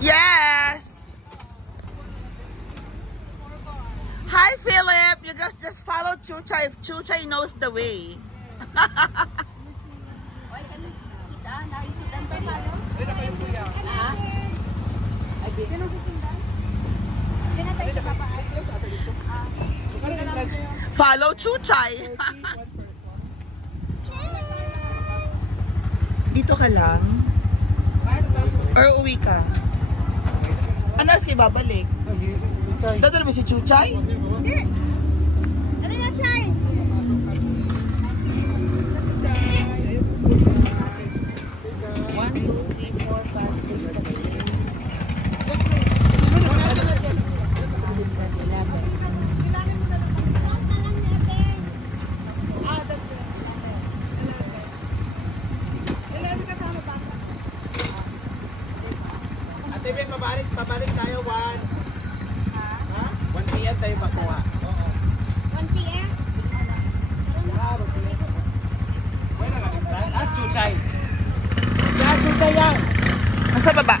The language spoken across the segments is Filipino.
Yes! Hi, Philip! You just follow Chuchay if Chuchay knows the way. Follow Chuchay. Dito ka lang? Or uwi ka? Ano oras kayo babalik? Dadala ba si Chuchay? Hindi. Ano na, Chay? Pabalik tayo 1. Ha? 1 p.m. tayo makuha. 1 p.m.? Wala ka rin, Brad. Ask Chuchay. Yan, Chuchay yan. Nasa baba.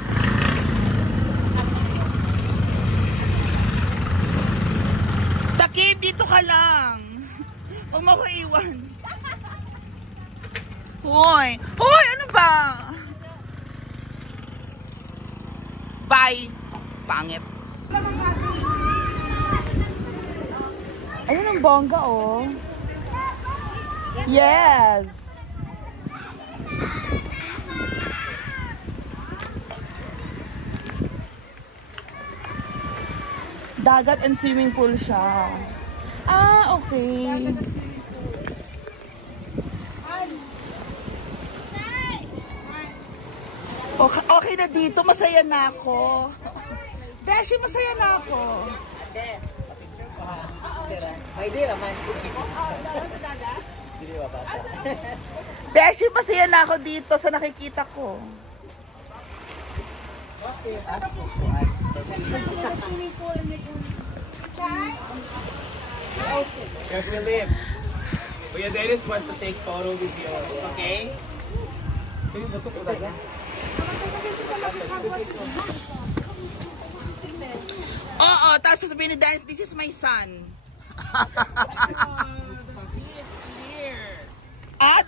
Takib, dito ka lang. Huwag mo ko iwan. Hoy! Hoy! Ano ba? Bye! Pangit. Ayun ang bongga, oh. Yes! Dagat and swimming pool siya. Ah, okay. Okay na dito, masaya na ako. Beshi, masaya na ako. Beshi, masaya na ako dito sa nakikita ko. Yes, we live. Kuya Dennis wants to take photo with you. It's okay? Oo, tapos sasabihin ni Dennis, this is my son.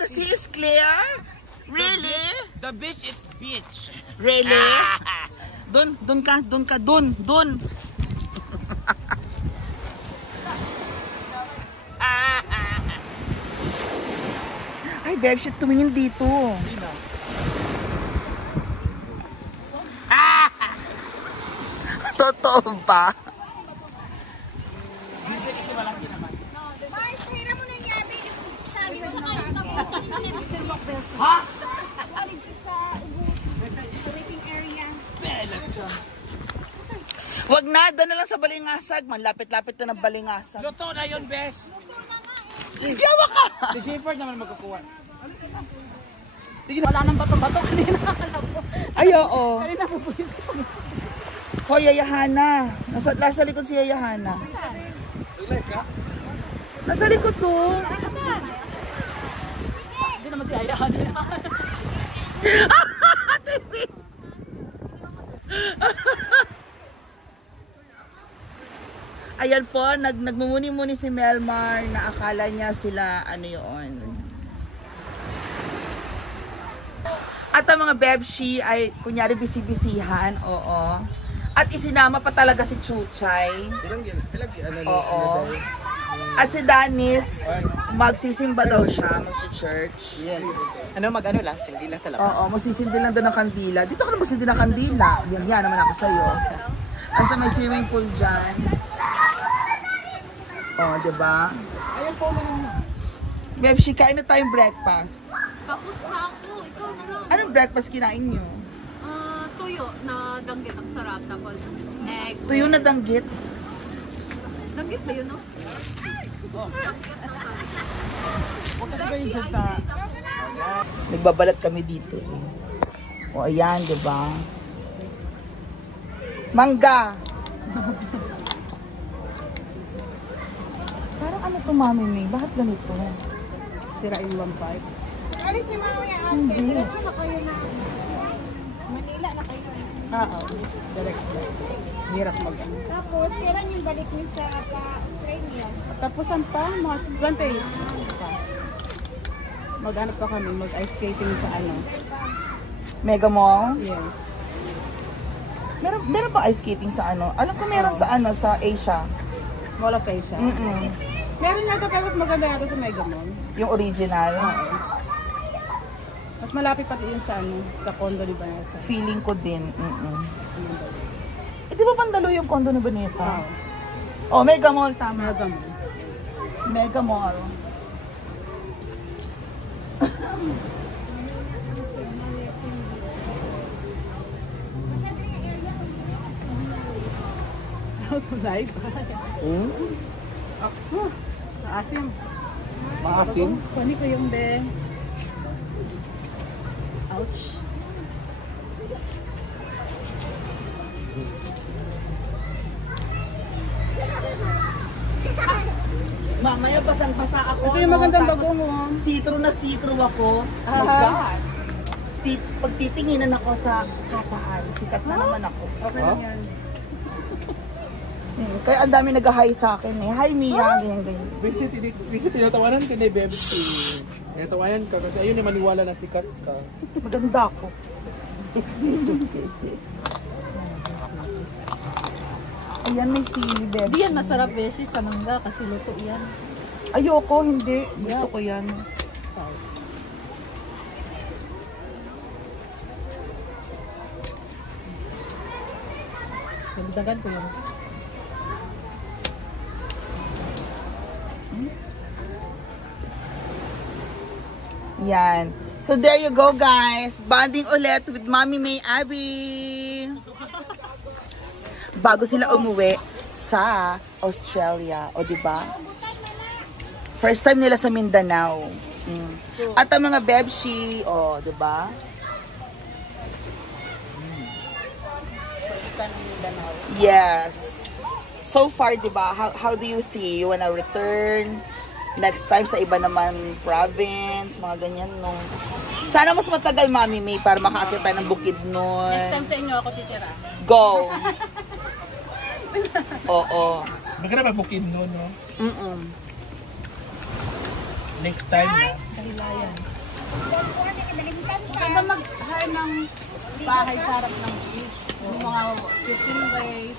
The sea is clear? Really? The beach is beach. Really? Dun ka. Ay, babe, shit, tumingin dito. Totoo ba? Mars, hira mo na yung yabi. Sabi mo sa Ha? sa waiting area. Wag na, doon na lang sa Balingasag. Malapit-lapit na ng Balingasag. Luto na yun, Besh. Yawa ka! Si Jayford naman magkukuha. Sige na. Wala nang bato-bato kanina. Ay, oo. Kanina pupulis kami. Hoy, Yayahana. Nasa likod si Yayahana. Nasa likod to. Hindi naman si Yayahana. Ayan po, nagmumuni-muni si Melmar na akala niya sila ano yun. At ang mga bebshi ay kunyari bisi-bisihan, oo. At isinama pa talaga si Chuchay. Oo. At si Danis, magsisimba daw siya, mag-church. Yes. Mag-ano lang, sindi lang sa labas. Oo, magsisindi lang daw ng kandila. Dito ka na magsindi ng kandila. Yan naman ako sa'yo. Asa may swimming pool dyan. Oh, diba? Ayun po naman. Bebshi, kain na tayong breakfast. Tapos na ako. Ikaw na lang. Anong breakfast kinain nyo? Tuyo na danggit ang sarap. Tapos egg. Tuyo na danggit. Danggit ba yun, no? Nagbabalat kami dito. O, ayan, diba? Mangga! Parang ano to, Mami May? Bakit ganito? Sira yung 1.5. Alis si Mami ang ate. Hindi. Diretso na kayo na. Manila na kayo. Oo. Direct. Hirap mag-ano. Tapos, kailan yung balik niyo sa Australia? Tapos saan pa? Mga 20. Mag-ano pa kami, mag-ice skating sa ano. Mega Mall? Yes. Meron ba ice skating sa ano? Alam ko meron sa ano, sa Asia. Mall of Asia. Meron yata pero mas maganda yata sa Mega Mall. Yung original. Mas malapit pati yun sa ano, sa condo ni Vanessa. Feeling ko din. Eh, di ba pandalo yung condo ni Vanessa? Oh, Mega Mall, tama. Mega Mall. Mega Mall. Live. Asim. Maasim? Kunin ko yung be. Ouch. Mamaya basang-basa ako. Ito yung magandang Tapos bago mo. Sitro na sitro ako. Oh my God. Pag titinginan ako sa kasaan, sikat na naman ako. Okay lang yan. Kaya ang dami nag-hi sa akin eh. Hi Mia, ganyan. Kasi tinatawanan ka ni Bebsi. Tinatawanan ka kasi ayun na maniwala na sikat ka. Maganda ako. Ayan, may sili, babe. Hindi yan masarap beses sa mangga kasi luto yan. Ayoko, hindi. Gusto ko yan. Nagdagan ko yun. Yan. So there you go, guys. Bonding ulit with Mommy May Abby. Bago sila umuwi sa Australia. O, diba? First time nila sa Mindanao. At ang mga Bebshi, o, diba? Yes. So far, diba? How do you see? You wanna return? Next time sa iba naman province, mga ganyan, no? Sana mas matagal, Mami May, para makaakit tayo ng bukid nun. Next time sa inyo ako titira. Go! Oo. Maganda mag-booking no, no? Next time na. Kahilayan. Maganda mag-hire ng bahay sa harap ng beach. Yung mga 15 ways.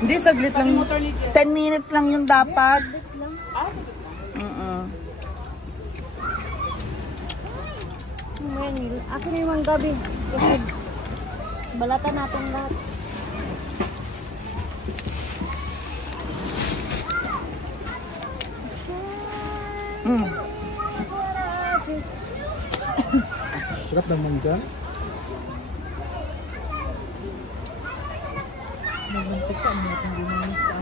Hindi, saglit lang. 10 minutes lang yung dapat. Akin na yung gabi. Balatan natin lahat. Sarap ng mangga. Naguntik ka mo, hindi mo sa